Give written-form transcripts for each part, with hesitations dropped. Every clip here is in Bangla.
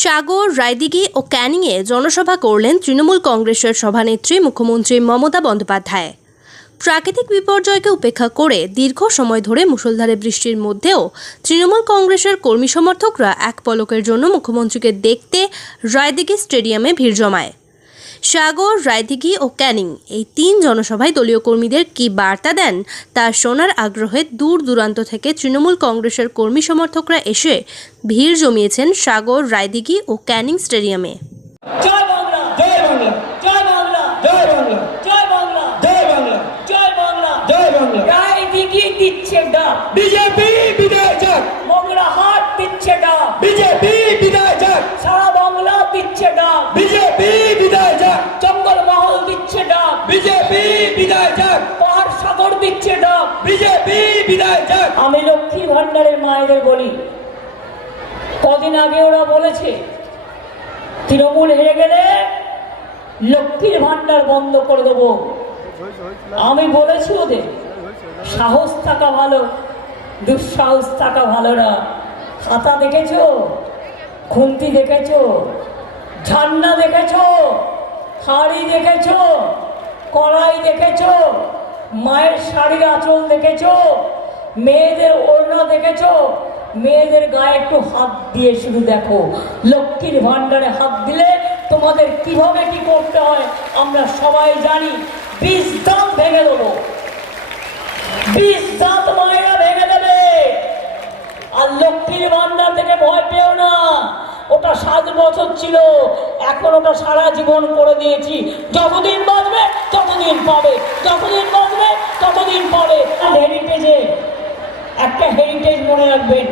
সাগর, রায়দিঘি ও ক্যানিংয়ে জনসভা করলেন তৃণমূল কংগ্রেসের সভানেত্রী মুখ্যমন্ত্রী মমতা বন্দ্যোপাধ্যায়। প্রাকৃতিক বিপর্যয়কে উপেক্ষা করে দীর্ঘ সময় ধরে মুষলধারে বৃষ্টির মধ্যেও তৃণমূল কংগ্রেসের কর্মী সমর্থকরা এক পলকের জন্য মুখ্যমন্ত্রীকে দেখতে রায়দিঘি স্টেডিয়ামে ভিড় জমায়। সাগর, রায়দিঘি ও ক্যানিং এই তিন জনসভায় দলীয় কর্মীদের কী বার্তা দেন তা শোনার আগ্রহে দূর দূরান্ত থেকে তৃণমূল কংগ্রেসের কর্মী সমর্থকরা এসে ভিড় জমিয়েছেন সাগর, রায়দিঘি ও ক্যানিং স্টেডিয়ামে। জয় বাংলা, জয় বাংলা, জয় বাংলা, জয় বাংলা, জয় বাংলা, জয় বাংলা, জয় বাংলা, জয় বাংলা। রায়দিঘি দিচ্ছে ডাক, বিজেপি বিদায় যাক। মগরাহাট দিচ্ছে ডাক, বিজেপি বিদায় যাক। সারা বাংলা দিচ্ছে ডাক, বিজেপি বিদায় যাক। জঙ্গলমহল দিচ্ছে ডাক, বিজেপি বিদায় যাক। পাহাড় সাগর দিচ্ছে ডাক, বিজেপি বিদায় যাক। আমি লক্ষ্মীর ভান্ডারের মায়েদের বলি, কদিন আগে ওরা বলেছে তৃণমূল হেরে গেলে লক্ষ্মীর ভান্ডার বন্ধ করে দেবো। আমি বলেছি ওদের সাহস থাকা ভালো, দুঃসাহস থাকা ভালো না। খাতা দেখেছো, খুন্তি দেখেছো, ঝান্ডা দেখেছো, হাড়ি দেখেছো, কড়াই দেখেছো, মায়ের শাড়ির আঁচল দেখেছো, মেয়েদের ওড়না দেখেছো। মেয়েদের গায়ে একটু হাত দিয়ে শুধু দেখো, লক্ষ্মীর ভান্ডারে হাত দিলে তোমাদের কিভাবে কি করতে হয় আমরা সবাই জানি। 20 দাঁত ভেঙে দেবো, 20 দাঁত মায়েরা ভেঙে দেবে। আর লক্ষ্মীর ভান্ডার থেকে ভয় পেও না, ওটা 7 বছর ছিল, এখন ওটা সারা জীবন করে দিয়েছি। যতদিন বাঁচবে ততদিন পাবে, যতদিন বাঁচবে ততদিন পাবে। হেরিটেজে একটা হেরিটেজ মনে রাখবেন,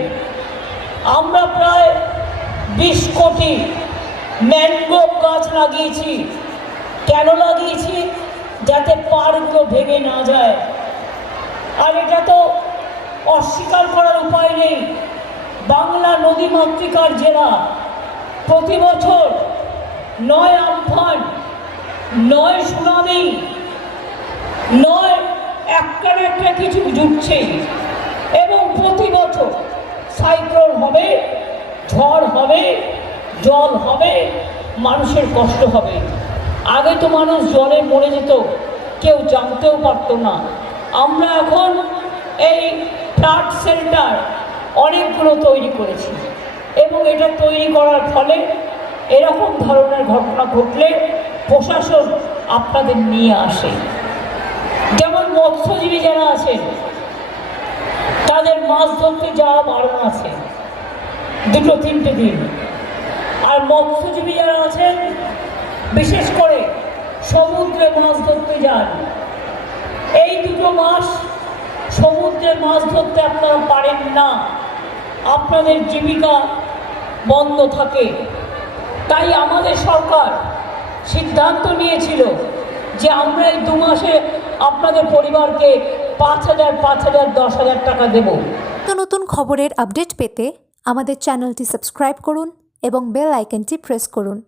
আমরা প্রায় 20 কোটি ম্যানগ্রোভ গাছ লাগিয়েছি। কেন লাগিয়েছি? যাতে পাড়গুলো ভেঙে না যায়। আর এটা তো অস্বীকার করার উপায় নেই, বাংলা নদীমাতৃকার জেলা। প্রতি বছর 9 আমফান, 9 সুনামি, 9 একটা একটা কিছু জুটছেই। এবং প্রতি বছর সাইক্লোন হবে, ঝড় হবে, জল হবে, মানুষের কষ্ট হবে। আগে তো মানুষ জলে মরে যেত, কেউ জানতেও পারতো না। আমরা এখন এই ফ্লাড শেল্টার অনেকগুলো তৈরি করেছি, এবং এটা তৈরি করার ফলে এরকম ধরনের ঘটনা ঘটলে প্রশাসন আপনাদের নিয়ে আসে। যেমন মৎস্যজীবী যারা আছেন তাদের মাছ ধরতে যাওয়া বারণ আছে 2-3 দিন। আর মৎস্যজীবী যারা আছেন বিশেষ করে সমুদ্রে মাছ ধরতে যান, এই 2 মাস সমুদ্রে মাছ ধরতে আপনারা পারেন না, আপনাদের জীবিকা বন্ধ থাকে। তাই আমাদের সরকার সিদ্ধান্ত নিয়েছিল যে আমরা এই 2 মাসে আপনাদের পরিবারকে 5,000, 5,000, 10,000 টাকা দেব। নতুন খবরের আপডেট পেতে আমাদের চ্যানেলটি সাবস্ক্রাইব করুন এবং বেল আইকনটি প্রেস করুন।